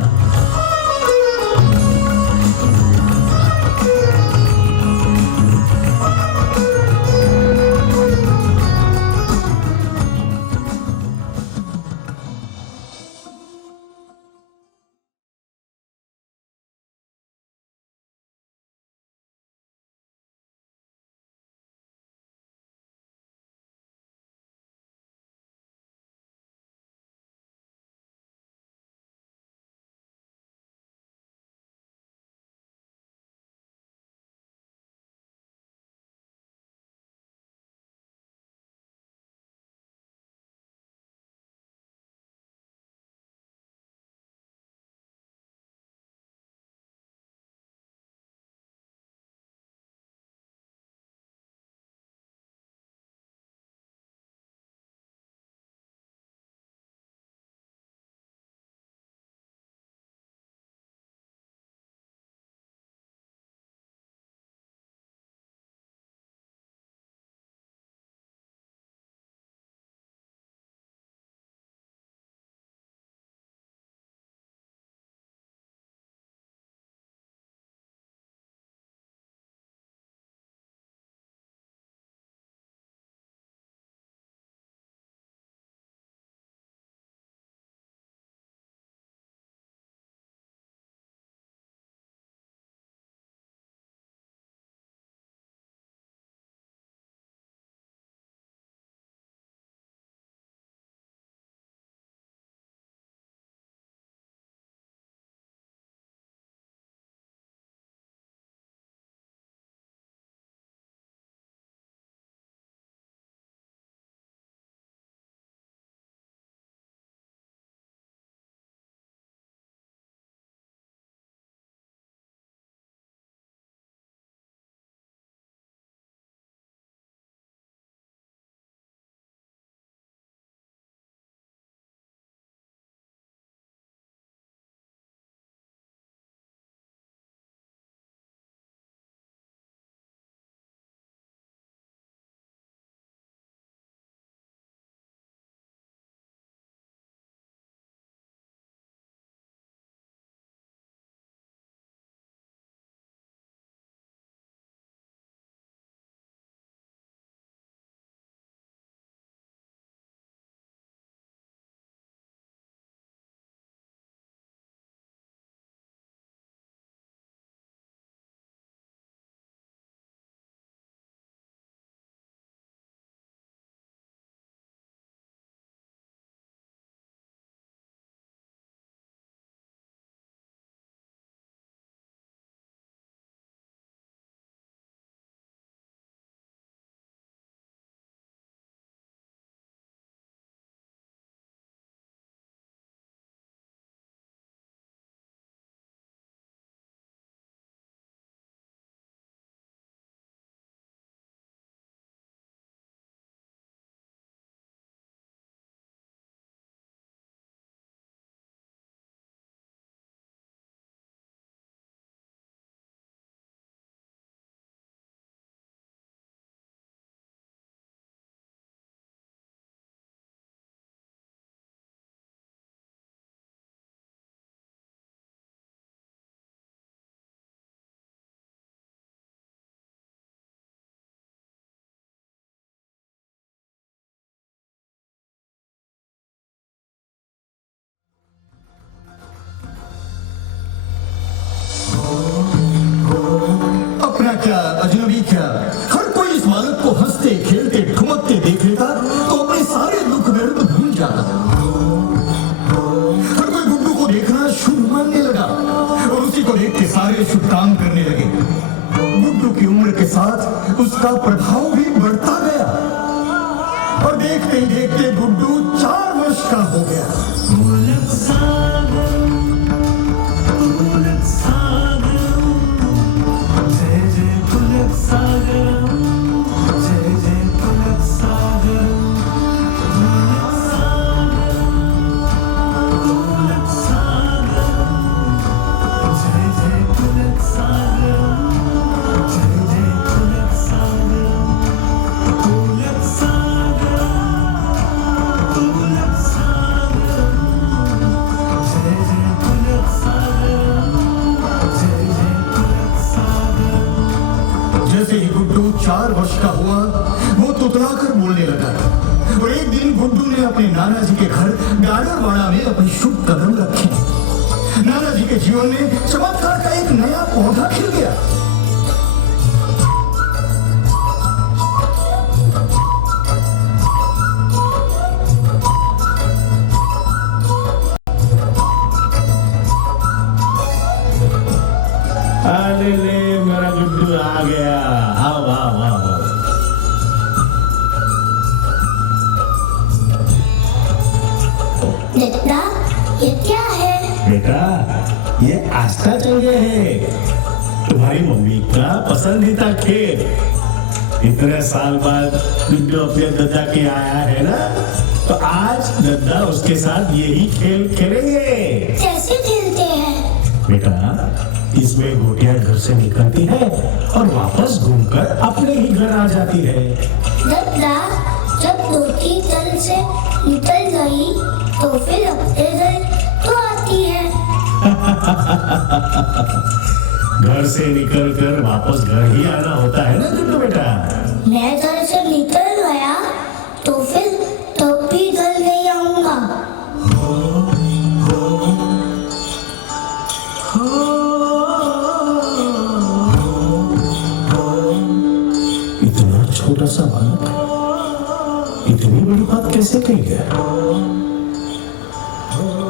जाता। हर कोई गुड्डू को देखना शुभ मानने लगा और उसी को देख के सारे शुभ काम करने लगे। गुड्डू की उम्र के साथ उसका प्रभाव भी बढ़ता गया और देखते ही देखते गुड्डू 4 वर्ष का हो गया। जैसे ही गुड्डू 4 वर्ष का हुआ वो तुतलाकर बोलने लगा और एक दिन गुड्डू ने अपने नाना जी के घर गाडरवाड़ा में अपनी शुभ कदम रखी। नाना जी के जीवन में चमत्कार का एक नया पौधा खिल गया। अरे ले मेरा गुड्डू आ गया। आओ आओ आओ। बेटा ये क्या है? बेटा ये आस्था चंगे है, तुम्हारी मम्मी का पसंदीदा खेल। इतने साल बाद गुड्डू अपने दादा के आया है ना, तो आज दादा उसके साथ यही खेल खेलेंगे। कैसे खेलते हैं? बेटा इसमें गोटियां घर से निकलती है और वापस घूमकर अपने ही घर आ जाती है। दादा जब गोटी तल से निकल गई तो फिर अपने घर तो आती है। घर से निकलकर वापस घर ही आना होता है ना गुड्डू बेटा। मैं घर से निकल गया तो फिर तो भी घर नहीं आऊंगा। इतना छोटा सा बालक इतनी बड़ी बात कैसे कही है?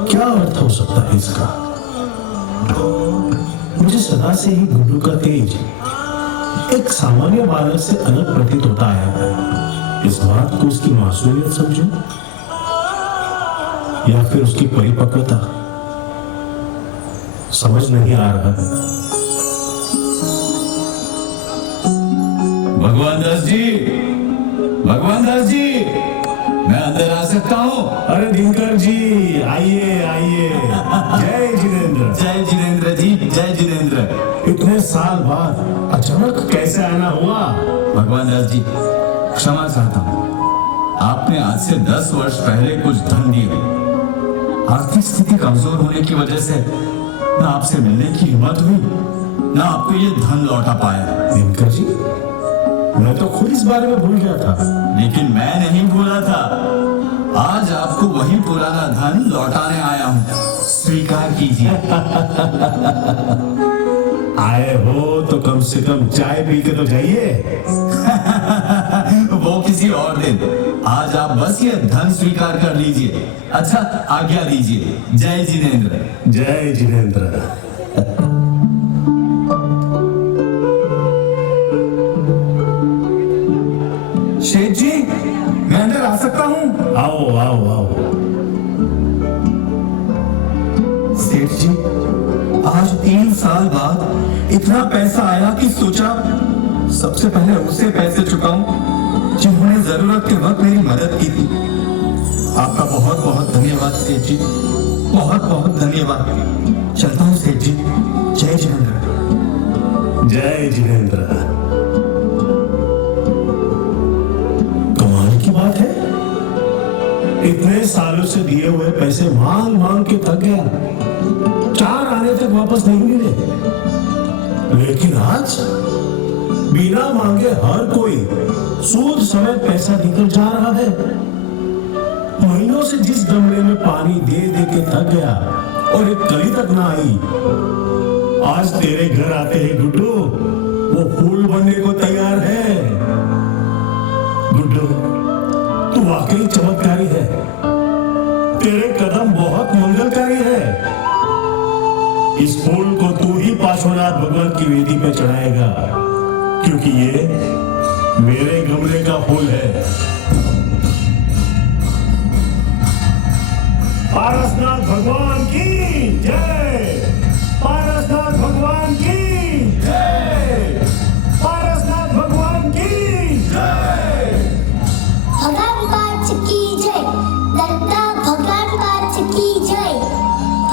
क्या अर्थ हो सकता है इसका? मुझे सदा से ही गुड्डू का तेज एक सामान्य बालक से अलग प्रतीत होता है। इस बात को उसकी मासूमियत समझूं या फिर उसकी परिपक्वता, समझ नहीं आ रहा है। भगवान दास जी, भगवान दास जी, मैं अंदर आ सकता हूँ? अरे दिनकर जी आइए आइए। जय जिनेंद्र। जय जिनेंद्र जी, जय जिनेंद्र। इतने साल बाद अचानक कैसे आना हुआ? भगवान दास जी क्षमा चाहता हूँ, आपने आज से 10 वर्ष पहले कुछ धन दिए। आर्थिक स्थिति कमजोर होने की वजह से न आपसे मिलने की हिम्मत हुई, न आपको ये धन लौटा पाया। दिनकर जी मैं तो खुद इस बारे में भूल गया था। लेकिन मैं नहीं भूला था। आज आपको वही पुराना धन लौटाने आया हूँ, स्वीकार कीजिए। आए हो तो कम से कम चाय पी के तो जाइए। वो किसी और दिन, आज आप बस ये धन स्वीकार कर लीजिए। अच्छा आज्ञा दीजिए। जय जिनेंद्र। जय जिनेंद्र। शेठ जी मैं अंदर आ सकता हूँ? आओ आओ आओ। सेठ जी आज 3 साल बाद इतना पैसा आया कि सोचा सबसे पहले उसे पैसे चुकाऊं जिन्होंने जरूरत के वक्त मेरी मदद की थी। आपका बहुत बहुत धन्यवाद सेठ जी, बहुत बहुत धन्यवाद। चलता हूँ सेठ जी। जय जिनेंद्र। जय जिनेंद्र। कमाल की बात है, इतने सालों से दिए हुए पैसे मांग मांग के थक गया, 4 आने तक वापस नहीं मिले। लेकिन आज बिना मांगे हर कोई सूद समेत पैसा देकर जा रहा है। महीनों से जिस गमले में पानी दे दे के थक गया और एक कली तक ना आई, आज तेरे घर आते ही गुड्डू वो फूल बनने को तैयार है। गुड्डू तू वाकई चमत्कारी है। तेरे कदम बहुत मंगलकारी है। इस फूल को तू ही पार्श्वनाथ भगवान की वेदी पे चढ़ाएगा, क्योंकि ये मेरे गमले का फूल है। पारसनाथ भगवान की जय, पारसनाथ भगवान की जय, पारसनाथ भगवान की जय। भगवान पार्थ की जय, दत्ता भगवान पार्थ की जय,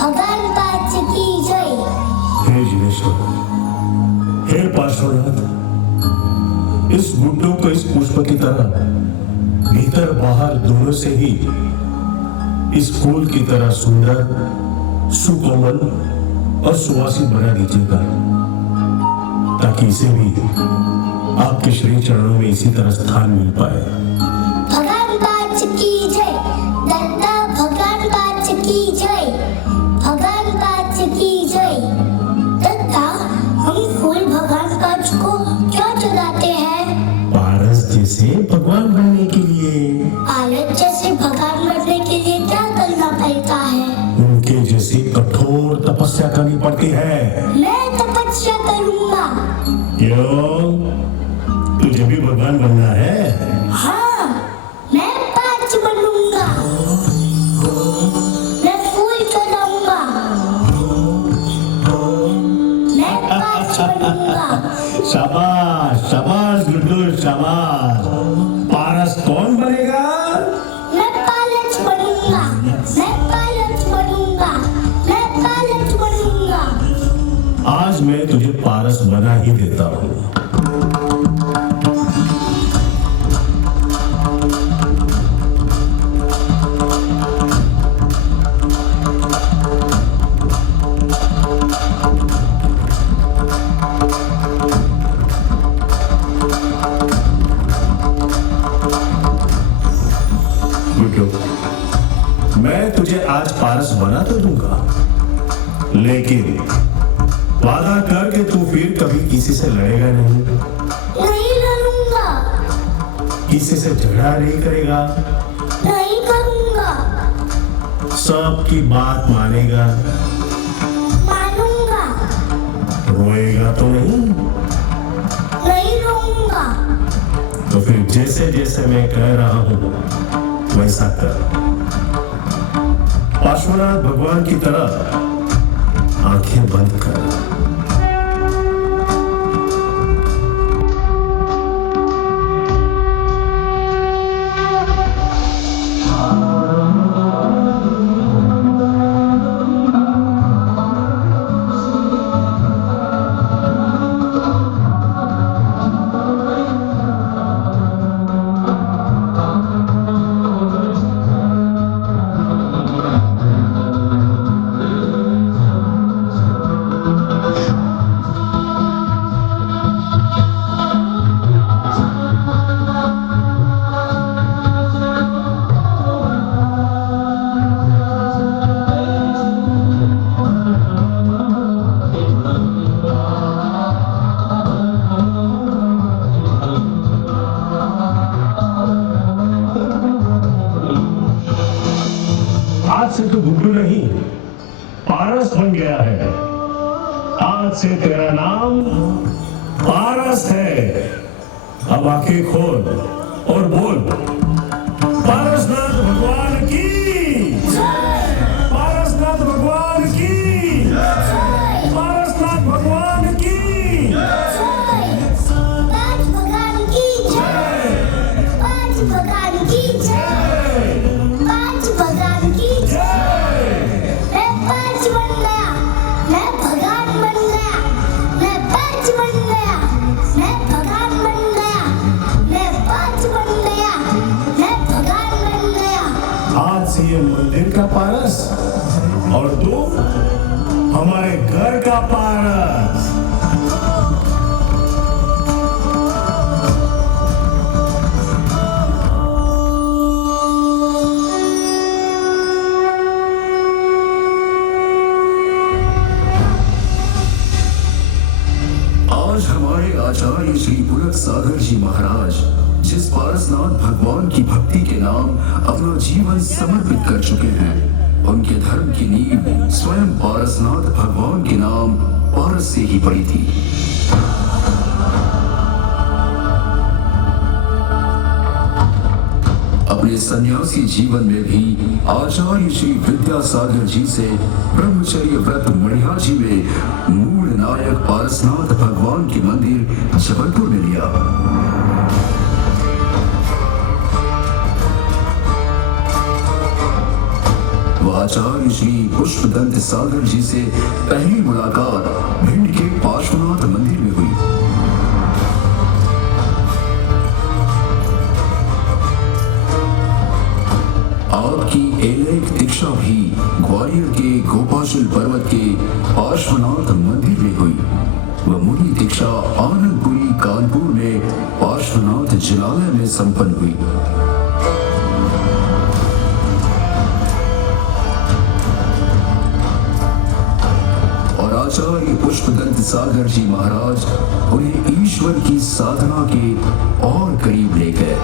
भगवान पार्थ की जय। हे जिनेश्वर, हे पार्श्वनाथ, इस गुड्डू को इस पुष्प की तरह भीतर बाहर दोनों से ही इस फूल की तरह सुंदर, सुकोमल और सुवासित बना दीजिएगा, ताकि इसे भी आपके श्री चरणों में इसी तरह स्थान मिल पाए। भगवान पार्थ की जय, दत्ता भगवान पार्थ की जय, भगवान पार्थ की जय। दत्ता, हम फूल भगवान पार्थ को क्यों चढ़ाते हैं? पारस जैसे भगवान बनने के लिए। पारस जैसे भगवान बनने के लिए क्या करना पड़ता है? उनके जैसी कठोर तपस्या करनी पड़ती है। मैं तपस्या करूंगा। क्यों? तुझे भी भगवान बनना है? हाँ, मैं पार्थ बनूंगा। मैं फूल चढ़ाऊंगा। मैं पार्थ बनूंगा। शाबाश, शाबाश गुड्डू, शाबाश। पारस कौन बनेगा? मैं पारस बनूंगा। मैं पारस बनूंगा। मैं पारस बनूंगा। आज मैं तुझे पारस बना ही देता हूँ। मैं तुझे आज पारस बना तो दूंगा, लेकिन वादा कर कि तू फिर कभी किसी से लड़ेगा नहीं, नहीं लड़ूंगा। किसी से झगड़ा नहीं करेगा, नहीं करूंगा। सबकी बात मानेगा, मानूंगा। रोएगा तो नहीं? नहीं रोऊंगा। तो फिर जैसे जैसे मैं कह रहा हूँ वैसा कर। पार्श्वनाथ भगवान की तरह आंखें बंद कर। आज से तू गुड्डू नहीं, पारस बन गया है। आज से तेरा नाम पारस है। अब आंखें खोल और बोल, पारसनाथ भगवान की जय, पारसनाथ भगवान की जय, पारसनाथ भगवान की जय, पार्थ भगवान की जय, पार्थ भगवान की जय, पार्थ भगवान की जय। मैं पार्थ बन गया। मैं भगवान बन गया। मैं पार्थ बन गया। मैं भगवान बन गया। मैं पार्थ बन गया। मैं भगवान बन गया। आज से ये मंदिर का पारस और तू हमारे घर का पारस। आज हमारे आचार्य श्री पुलक सागर जी महाराज जिस पारसनाथ भगवान की भक्ति के नाम अपना जीवन समर्पित कर चुके हैं, उनके धर्म की नींव स्वयं पारसनाथ भगवान के नाम पारस से ही पड़ी थी। अपने सन्यासी जीवन में भी आचार्य श्री विद्यासागर जी से ब्रह्मचर्य व्रत मणिहार जी में मूल नायक पारसनाथ भगवान के मंदिर जबलपुर में लिया। वह आचार्य श्री पुष्पदंत सागर जी से पहली मुलाकात भिंड के पार्श्वनाथ मंदिर में हुई। आपकी एक दीक्षा भी ग्वालियर के गोपाशल पर्वत के पार्श्वनाथ मंदिर में हुई। वह मुनि दीक्षा आनंदपुरी कानपुर में पार्श्वनाथ जिलालय में संपन्न हुई। और आचार्य पुष्पदंत सागर जी महाराज उन्हें ईश्वर की साधना के और करीब ले गए।